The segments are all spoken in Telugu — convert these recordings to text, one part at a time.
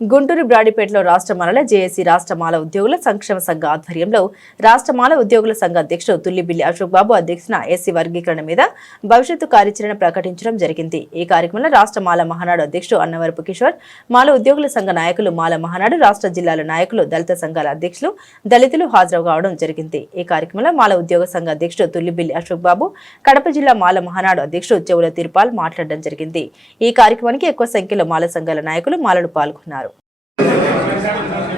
గుంటూరు బ్రాడిపేటలో రాష్ట్ర మాలల జేఏసీ రాష్ట్ర మాల ఉద్యోగుల సంక్షేమ సంఘ ఆధ్వర్యంలో రాష్ట్ర మాల ఉద్యోగుల సంఘ అధ్యక్షుడు తుల్లిబిల్లి అశోక్ బాబు అధ్యక్షున ఎస్సీ వర్గీకరణ మీద భవిష్యత్తు కార్యాచరణ ప్రకటించడం జరిగింది. ఈ కార్యక్రమంలో రాష్ట్ర మాల మహానాడు అధ్యక్షుడు అన్నవరపు కిషోర్ మాల ఉద్యోగుల సంఘ నాయకులు మాల మహానాడు రాష్ట్ర జిల్లాల నాయకులు దళిత సంఘాల అధ్యక్షులు దళితులు హాజరు కావడం జరిగింది. ఈ కార్యక్రమంలో మాల ఉద్యోగ సంఘ అధ్యక్షుడు తుల్లిబిల్లి అశోక్ బాబు కడప జిల్లా మాల మహానాడు అధ్యక్షుడు చెవుల తిరుపాల్ మాట్లాడడం జరిగింది. ఈ కార్యక్రమానికి ఎక్కువ సంఖ్యలో మాల సంఘాల నాయకులు మాలలు పాల్గొన్నారు. Thank you.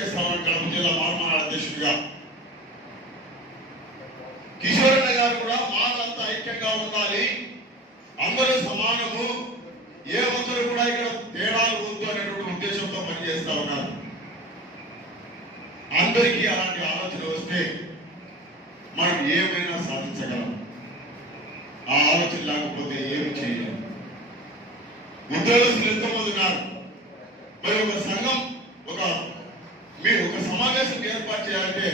పనిచేస్తామని కడప జిల్లా మార్మాల అధ్యక్షుడిగా. కిషోరన్న గారు కూడా మాదంతా ఐక్యంగా ఉండాలి. అందరూ సమానము. ఏ ఒక్కరు కూడా ఇక్కడ తేడాలు వద్దు అనేటువంటి ఉద్దేశంతో పనిచేస్తా ఉన్నారు. అందరికీ అలాంటి ఆలోచన వస్తే మనం ఏమైనా సాధించగలం. ఆ ఆలోచన లేకపోతే ఏమి చేయలేము ఉద్యోగస్తులు ఎంతమంది ఉన్నారు. మరి ఒక సంఘం సమావేశం ఏర్పాటు చేయాలంటే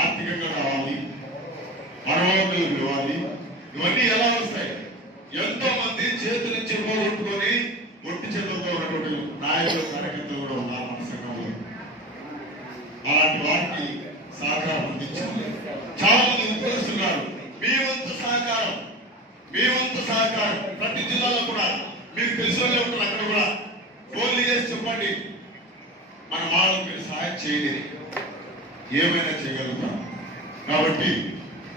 ఆర్థికంగా రావాలి మనవాళ్ళు పిలవాలి ఇవన్నీ ఎలా వస్తాయి? ఎంతో మంది చేతులు చెప్పుకొని ఒట్టి చేతులతో ఉన్నటువంటి నాయకులు కార్యకర్తలు కూడా ఉన్నారు మన సంఘంలో. అలాంటి వారికి సహకారం అందించాలి. చాలా మంది ఉద్యోగిస్తున్నారు మీ వంతు సహకారం మీ వంతు సహకారం ప్రతి జిల్లాలో కూడా. మీకు తెలిసిన వాళ్ళు ఉంటారు అక్కడ కూడా? ఫోన్లు చేసి చెప్పండి. మన వాళ్ళకి ఆయన చేయలేదు ఏమైనా చేయగలుగుతాం. కాబట్టి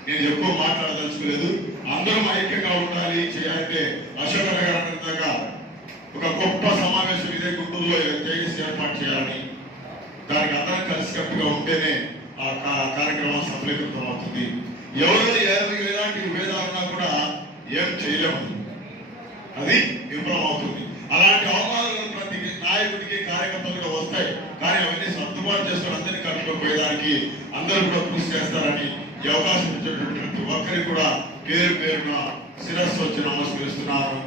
నేను ఎక్కువ మాట్లాడదలుచుకోలేదు. అందరం ఐక్యంగా ఉండాలి చేయాలంటే అశోక గారు అన్నట్టుగా ఒక గొప్ప సమావేశం ఇదే గుంటూరులో చేసి ఏర్పాటు చేయాలని దానికి అందరం కలిసికట్టుగా ఉంటేనే ఆ కార్యక్రమం సఫలీకృతం అవుతుంది. ఎవరు ఎలాంటి విభేదాలు కూడా ఏం చేయలేము. అది విఫలం అవుతుంది అలాంటి అవమానాలు ప్రతి నాయకుడికి కార్యకర్తలుగా వస్తాయి. కానీ అవన్నీ సర్దుబాటు చేసుకుని అందరినీ కట్టుకోపోయేదానికి అందరూ కూడా కృషి చేస్తారని ఈ అవకాశం ఇచ్చేటటువంటి ప్రతి ఒక్కరికి కూడా పేరు పేరున శిరస్సు వచ్చి నమస్కరిస్తున్నాను.